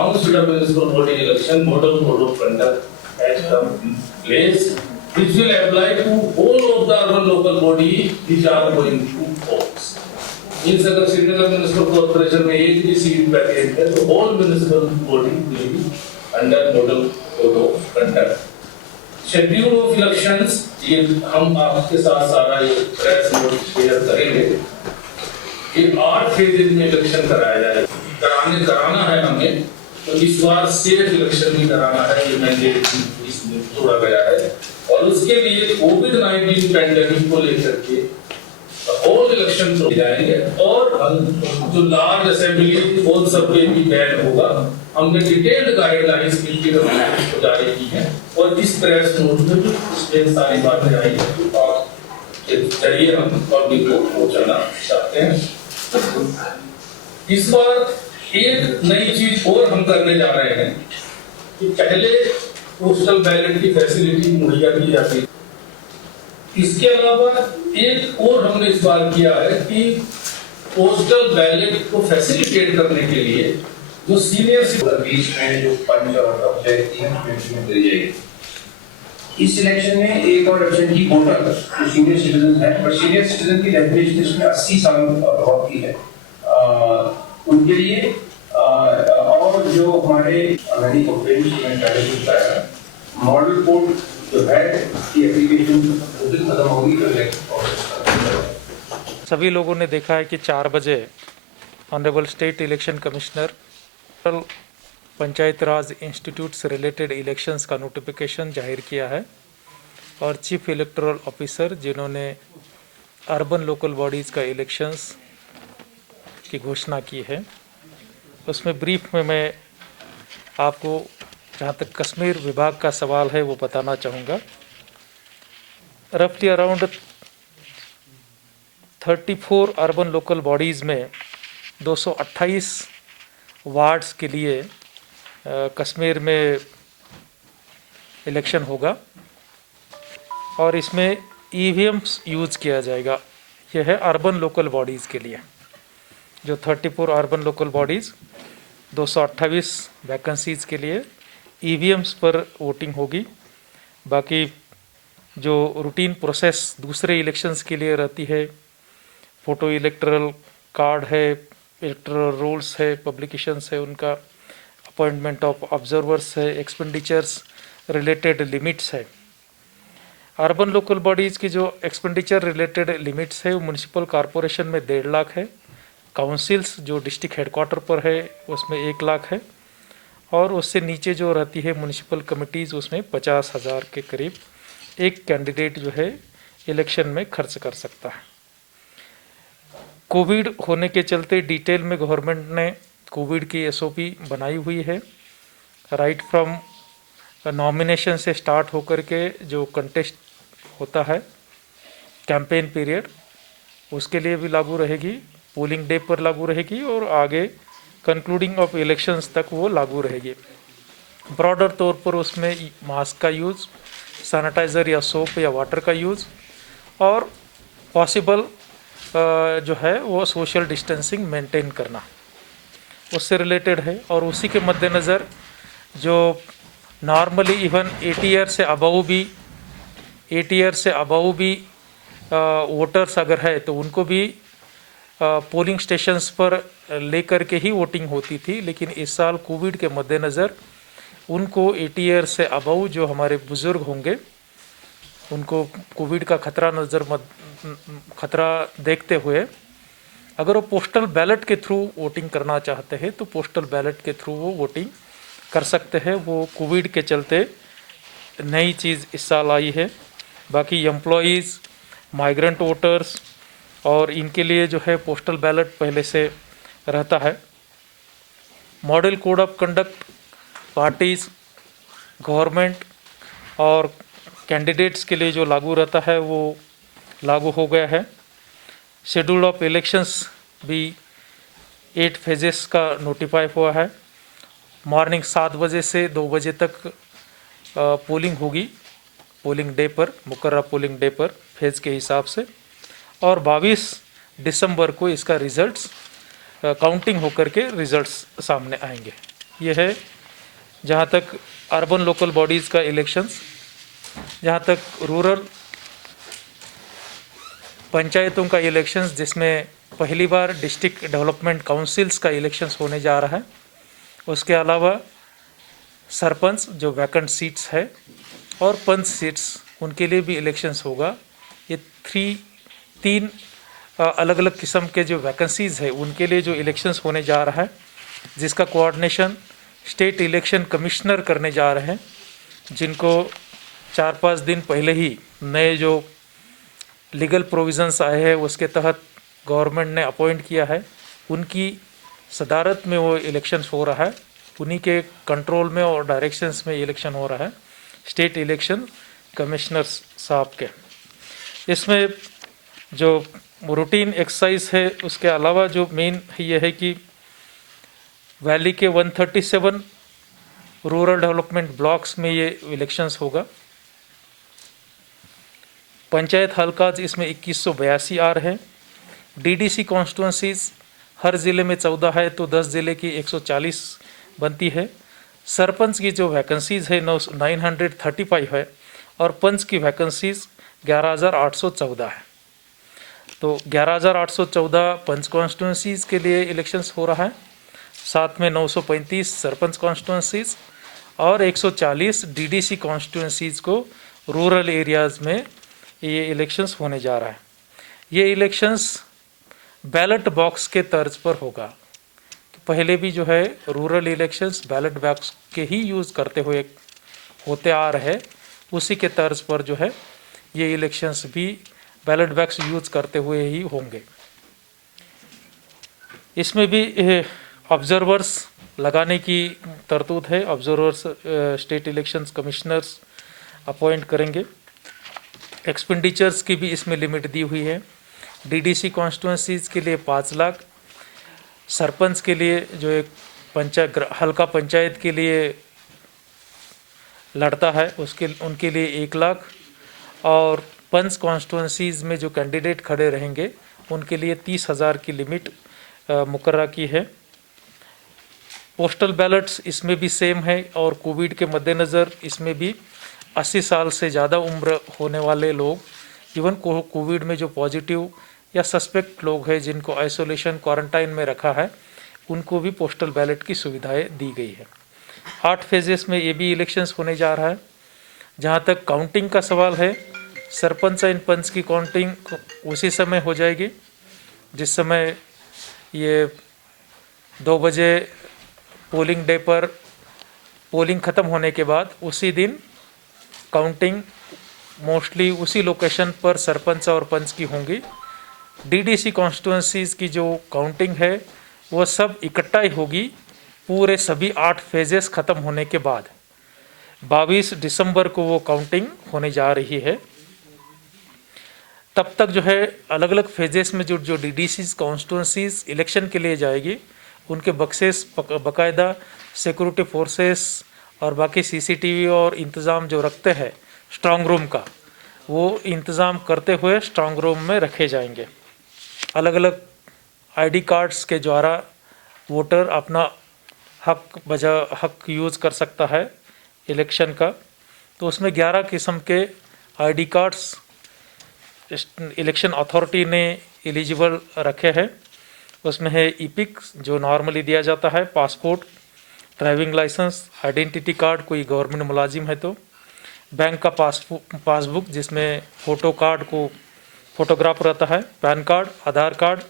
Announced the municipal body election model code of conduct has come in place, which will apply to all of the urban local body which are going to polls. Means अगर Srinagar municipal corporation में एक भी seat vacant है तो all municipal body will be under model code of conduct. Schedule of elections ये हम आपके साथ सारा ये प्रेस नोट शेयर करेंगे कि 8 फेजेज में इलेक्शन कराया जाए। कराना है हमें तो इस बार सेफ इलेक्शन भी कराना है, ये मैंडेट इसमें जोड़ा गया है। और उसके लिए कोविड-19 पैंडेमिक को लेकर के होल इलेक्शन हो जाएंगे और जो लार्ज असेंबली होल सब पे भी बैन होगा। हमने डिटेल्ड गाइडलाइंस मिलकर जारी की है और इस प्रेस नोट में भी इसमें सारी बातें आई है और जरिए हम पब्लिक को पहुंचाना चाहते हैं। इस बार एक नई चीज और हम करने जा रहे हैं कि पहले पोस्टल बैलेट की फैसिलिटी मुहैया की जाती है। इसके अलावा एक और हमने इस बार किया है कि पोस्टल बैलेट को फैसिलिटेट करने के लिए जो सीनियर बीच में जो पंच और ऑब्जेक्ट में दी जाएगी। इस सिलेक्शन में एक और ऑप्शन की वोटर जो सीनियर सिटीजन है, बट सीनियर सिटीजन की डेफिनेशन इसमें 80 साल बहुत की है उनके लिए। और जो हमारे मैंने बताया मॉडल कोड जो है की एप्लीकेशन खत्म होगी तो सभी लोगों ने देखा है कि 4 बजे honourable state election commissioner panchayat raj institute से रिलेटेड इलेक्शंस का नोटिफिकेशन जाहिर किया है और चीफ इलेक्टोरल ऑफिसर जिन्होंने अर्बन लोकल बॉडीज़ का इलेक्शंस की घोषणा की है उसमें ब्रीफ में मैं आपको जहाँ तक कश्मीर विभाग का सवाल है वो बताना चाहूँगा। रफली अराउंड 34 अर्बन लोकल बॉडीज़ में 228 वार्ड्स के लिए कश्मीर में इलेक्शन होगा और इसमें ईवीएम्स यूज़ किया जाएगा। यह है अर्बन लोकल बॉडीज़ के लिए जो 34 अर्बन लोकल बॉडीज़ 228 वैकेंसीज़ के लिए ईवीएम्स पर वोटिंग होगी। बाकी जो रूटीन प्रोसेस दूसरे इलेक्शंस के लिए रहती है, फ़ोटो इलेक्टरल कार्ड है, इलेक्टरल रोल्स है, पब्लिकेशंस है, उनका अपॉइंटमेंट ऑफ ऑब्जर्वर्स है, एक्सपेंडिचर्स रिलेटेड लिमिट्स है। अर्बन लोकल बॉडीज़ की जो एक्सपेंडिचर रिलेटेड लिमिट्स है वो म्यूनिसिपल कॉरपोरेशन में 1.5 लाख है, काउंसिल्स जो डिस्ट्रिक्ट हेडक्वार्टर पर है उसमें 1 लाख है और उससे नीचे जो रहती है म्यूनिसिपल कमिटीज़ उसमें 50,000 के करीब एक कैंडिडेट जो है इलेक्शन में खर्च कर सकता है। कोविड होने के चलते डिटेल में गवर्नमेंट ने कोविड की एसओपी बनाई हुई है। राइट फ्रॉम नॉमिनेशन से स्टार्ट होकर के जो कंटेस्ट होता है कैंपेन पीरियड उसके लिए भी लागू रहेगी, पोलिंग डे पर लागू रहेगी और आगे कंक्लूडिंग ऑफ इलेक्शंस तक वो लागू रहेगी। ब्रॉडर तौर पर उसमें मास्क का यूज़, सैनिटाइज़र या सोप या वाटर का यूज़ और पॉसिबल जो है वो सोशल डिस्टेंसिंग मेंटेन करना उससे रिलेटेड है। और उसी के मद्देनज़र जो नॉर्मली इवन 80 ईयर से अबव भी वोटर्स अगर है तो उनको भी पोलिंग स्टेशंस पर लेकर के ही वोटिंग होती थी, लेकिन इस साल कोविड के मद्देनज़र उनको 80 ईयर से अबव जो हमारे बुज़ुर्ग होंगे उनको कोविड का खतरा देखते हुए अगर वो पोस्टल बैलेट के थ्रू वोटिंग करना चाहते हैं तो पोस्टल बैलेट के थ्रू वो वोटिंग कर सकते हैं। वो कोविड के चलते नई चीज़ इस साल आई है। बाकी एम्प्लॉयज़, माइग्रेंट वोटर्स और इनके लिए जो है पोस्टल बैलेट पहले से रहता है। Model code of conduct parties, government और कैंडिडेट्स के लिए जो लागू रहता है वो लागू हो गया है। शेड्यूल ऑफ इलेक्शंस भी 8 फेजेस का नोटिफाई हुआ है। मॉर्निंग 7 बजे से 2 बजे तक पोलिंग होगी, पोलिंग डे पर, मुकर्रर पोलिंग डे पर फेज के हिसाब से। और 22 दिसंबर को इसका रिज़ल्ट्स काउंटिंग होकर के रिज़ल्ट्स सामने आएंगे। ये है जहाँ तक अर्बन लोकल बॉडीज़ का इलेक्शंस, जहाँ तक रूरल पंचायतों का इलेक्शंस जिसमें पहली बार डिस्ट्रिक्ट डेवलपमेंट काउंसिल्स का इलेक्शंस होने जा रहा है। उसके अलावा सरपंच जो वैकेंट सीट्स है और पंच सीट्स उनके लिए भी इलेक्शंस होगा। ये तीन अलग अलग किस्म के जो वैकेंसीज़ है उनके लिए जो इलेक्शंस होने जा रहा है, जिसका कोऑर्डिनेशन स्टेट इलेक्शन कमिश्नर करने जा रहे हैं, जिनको 4-5 दिन पहले ही नए जो लीगल प्रोविज़न्स आए हैं उसके तहत गवर्नमेंट ने अपॉइंट किया है। उनकी सदारत में वो इलेक्शंस हो रहा है, उन्हीं के कंट्रोल में और डायरेक्शंस में इलेक्शन हो रहा है स्टेट इलेक्शन कमिश्नर साहब के। इसमें जो रूटीन एक्सरसाइज है उसके अलावा जो मेन ये है कि वैली के 137 रूरल डेवलपमेंट ब्लॉक्स में ये इलेक्शंस होगा। पंचायत हल्काज इसमें 2182 आ रहे हैं। डीडीसी कॉन्स्टिट्यूंसीज हर ज़िले में 14 है तो 10 ज़िले की 140 बनती है। सरपंच की जो वैकेंसीज है 935 है और पंच की वैकेंसीज 11,814 है। तो 11,814 पंच कॉन्स्टिट्यूंसीज के लिए इलेक्शंस हो रहा है, साथ में 935 सरपंच कॉन्स्टिट्यूंसीज और 140 डीडीसी कॉन्स्टिट्यूंसीज को रूरल एरियाज़ में ये इलेक्शंस होने जा रहा है। ये इलेक्शंस बैलेट बॉक्स के तर्ज पर होगा। पहले भी जो है रूरल इलेक्शंस बैलेट बॉक्स के ही यूज़ करते हुए होते आ रहे, उसी के तर्ज पर जो है ये इलेक्शंस भी बैलेट बॉक्स यूज़ करते हुए ही होंगे। इसमें भी ऑब्जर्वर्स लगाने की तरतूद है। Observers state elections commissioners appoint करेंगे। एक्सपेंडिचर्स की भी इसमें लिमिट दी हुई है। डीडीसी कॉन्स्टिट्यूंसीज के लिए 5 लाख, सरपंच के लिए जो एक हल्का पंचायत के लिए लड़ता है उनके लिए 1 लाख और पंच कॉन्स्टिट्यूंसीज में जो कैंडिडेट खड़े रहेंगे उनके लिए 30,000 की लिमिट मुकर्रर की है। पोस्टल बैलेट्स इसमें भी सेम है और कोविड के मद्देनज़र इसमें भी 80 साल से ज़्यादा उम्र होने वाले लोग, इवन कोविड में जो पॉजिटिव या सस्पेक्ट लोग हैं जिनको आइसोलेशन क्वारंटाइन में रखा है, उनको भी पोस्टल बैलेट की सुविधाएं दी गई है। 8 फेजेस में ये भी इलेक्शंस होने जा रहा है। जहाँ तक काउंटिंग का सवाल है, सरपंच एंड पंच की काउंटिंग उसी समय हो जाएगी जिस समय ये 2 बजे पोलिंग डे पर पोलिंग ख़त्म होने के बाद उसी दिन काउंटिंग मोस्टली उसी लोकेशन पर सरपंच और पंच की होंगी। डीडीसी कॉन्स्टिट्यूंसीज की जो काउंटिंग है वो सब इकट्ठा ही होगी पूरे सभी 8 फेजेस ख़त्म होने के बाद। 22 दिसंबर को वो काउंटिंग होने जा रही है। तब तक जो है अलग अलग फेजेस में जो डीडीसी कॉन्स्टिट्यूंसीज इलेक्शन के लिए जाएगी उनके बक्सेस बाकायदा सिक्योरिटी फोर्सेस और बाकी सीसीटीवी और इंतज़ाम जो रखते हैं स्ट्रांग रूम का, वो इंतज़ाम करते हुए स्ट्रांग रूम में रखे जाएंगे। अलग अलग आईडी कार्ड्स के द्वारा वोटर अपना हक यूज़ कर सकता है इलेक्शन का। तो उसमें 11 किस्म के आईडी कार्ड्स इलेक्शन अथॉरिटी ने एलिजिबल रखे हैं। उसमें है ईपिक जो नॉर्मली दिया जाता है, passport, driving licence, identity card कोई गवर्नमेंट मुलाजिम है तो, बैंक का पासबुक जिसमें फ़ोटो कार्ड को फोटोग्राफ रहता है, पैन कार्ड, आधार कार्ड,